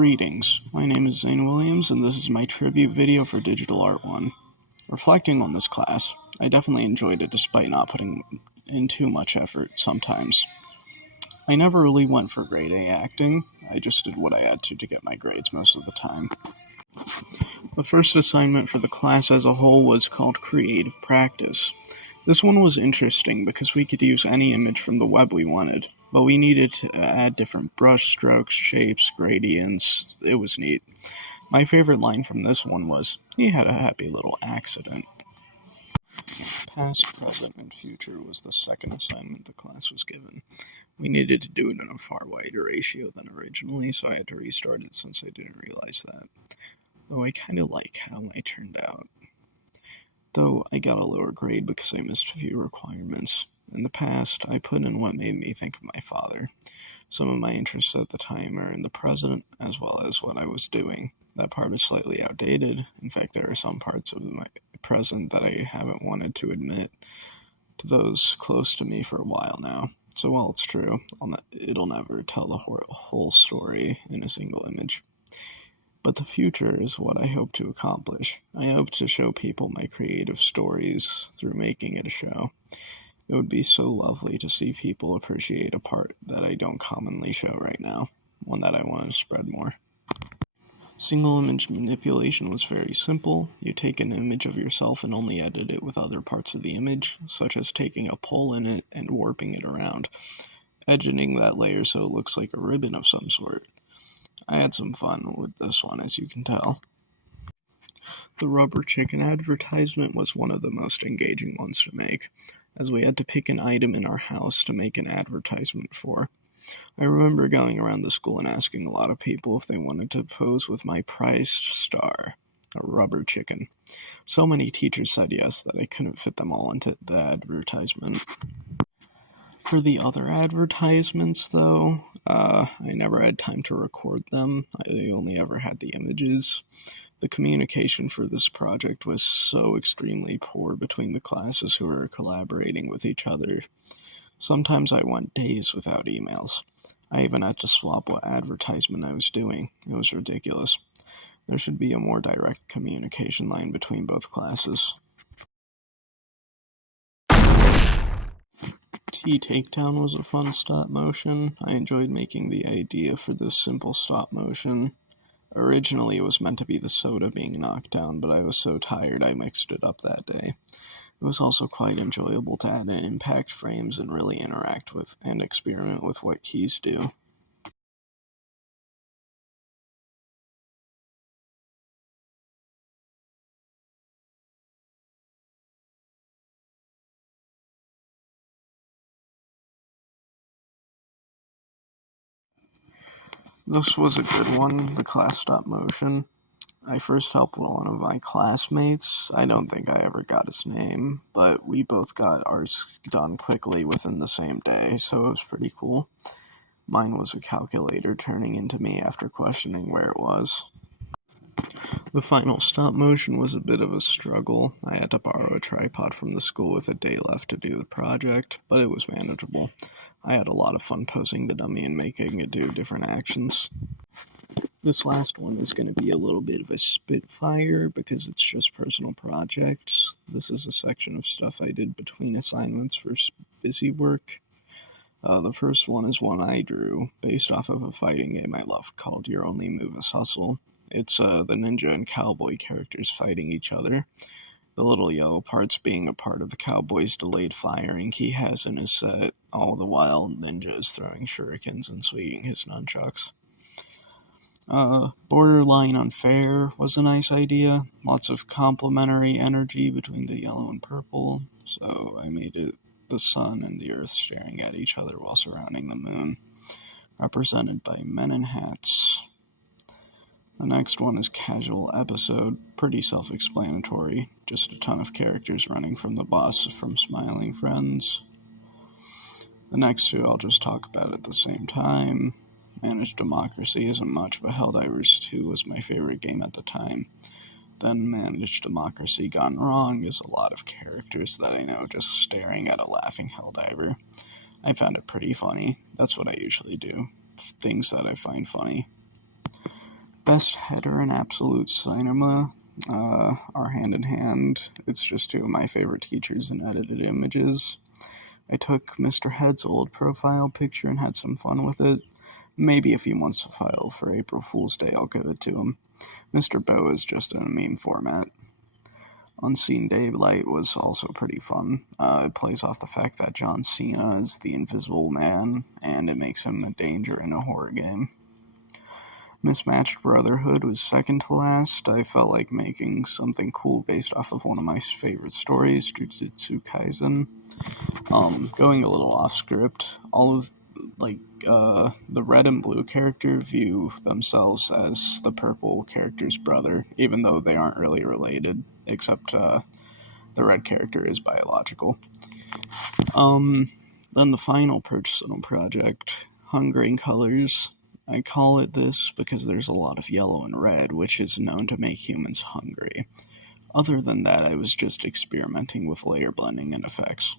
Greetings, my name is Zane Williams and this is my tribute video for Digital Art 1. Reflecting on this class, I definitely enjoyed it despite not putting in too much effort sometimes. I never really went for grade A acting, I just did what I had to get my grades most of the time. The first assignment for the class as a whole was called Creative Practice. This one was interesting because we could use any image from the web we wanted, but we needed to add different brush strokes, shapes, gradients. It was neat. My favorite line from this one was, "He had a happy little accident." Past, present, and future was the second assignment the class was given. We needed to do it in a far wider ratio than originally, so I had to restart it since I didn't realize that. Though I kinda like how I turned out. Though I got a lower grade because I missed a few requirements. In the past, I put in what made me think of my father. Some of my interests at the time are in the present, as well as what I was doing. That part is slightly outdated. In fact, there are some parts of my present that I haven't wanted to admit to those close to me for a while now. So while it's true, it'll never tell the whole story in a single image. But the future is what I hope to accomplish. I hope to show people my creative stories through making it a show. It would be so lovely to see people appreciate a part that I don't commonly show right now, one that I want to spread more. Single image manipulation was very simple. You take an image of yourself and only edit it with other parts of the image, such as taking a pole in it and warping it around, editing that layer so it looks like a ribbon of some sort. I had some fun with this one, as you can tell. The rubber chicken advertisement was one of the most engaging ones to make, as we had to pick an item in our house to make an advertisement for. I remember going around the school and asking a lot of people if they wanted to pose with my prized star, a rubber chicken. So many teachers said yes that I couldn't fit them all into the advertisement. For the other advertisements, though, I never had time to record them. I only ever had the images. The communication for this project was so extremely poor between the classes who were collaborating with each other. Sometimes I went days without emails. I even had to swap what advertisement I was doing. It was ridiculous. There should be a more direct communication line between both classes. T-Takedown was a fun stop motion. I enjoyed making the idea for this simple stop motion. Originally, it was meant to be the soda being knocked down, but I was so tired I mixed it up that day. It was also quite enjoyable to add in impact frames and really interact with and experiment with what keys do. This was a good one, the class stop motion. I first helped one of my classmates. I don't think I ever got his name, but we both got ours done quickly within the same day, so it was pretty cool. Mine was a calculator turning into me after questioning where it was. The final stop motion was a bit of a struggle. I had to borrow a tripod from the school with a day left to do the project, but it was manageable. I had a lot of fun posing the dummy and making it do different actions. This last one is going to be a little bit of a spitfire because it's just personal projects. This is a section of stuff I did between assignments for busy work. The first one is one I drew, based off of a fighting game I loved called Your Only Move is Hustle. It's the ninja and cowboy characters fighting each other. The little yellow parts being a part of the cowboy's delayed firing he has in his set, all the while Ninja is throwing shurikens and swinging his nunchucks. Borderline unfair was a nice idea. Lots of complementary energy between the yellow and purple, so I made it the sun and the earth staring at each other while surrounding the moon, represented by men in hats. The next one is Casual Episode, pretty self-explanatory, just a ton of characters running from the boss from Smiling Friends. The next two I'll just talk about at the same time. Managed Democracy isn't much, but Helldivers 2 was my favorite game at the time. Then Managed Democracy Gone Wrong is a lot of characters that I know just staring at a laughing Helldiver. I found it pretty funny. That's what I usually do. Things that I find funny. Best header in Absolute Cinema are Hand in Hand. It's just two of my favorite teachers in edited images. I took Mr. Head's old profile picture and had some fun with it. Maybe if he wants to file for April Fool's Day, I'll give it to him. Mr. Bo is just in a meme format. Unseen Daylight was also pretty fun. It plays off the fact that John Cena is the Invisible Man, and it makes him a danger in a horror game. Mismatched Brotherhood was second to last. I felt like making something cool based off of one of my favorite stories, Jujutsu Kaisen. Going a little off script, all of the red and blue character view themselves as the purple character's brother, even though they aren't really related, except the red character is biological. Then the final personal project, Hungering Colors. I call it this because there's a lot of yellow and red, which is known to make humans hungry. Other than that, I was just experimenting with layer blending and effects.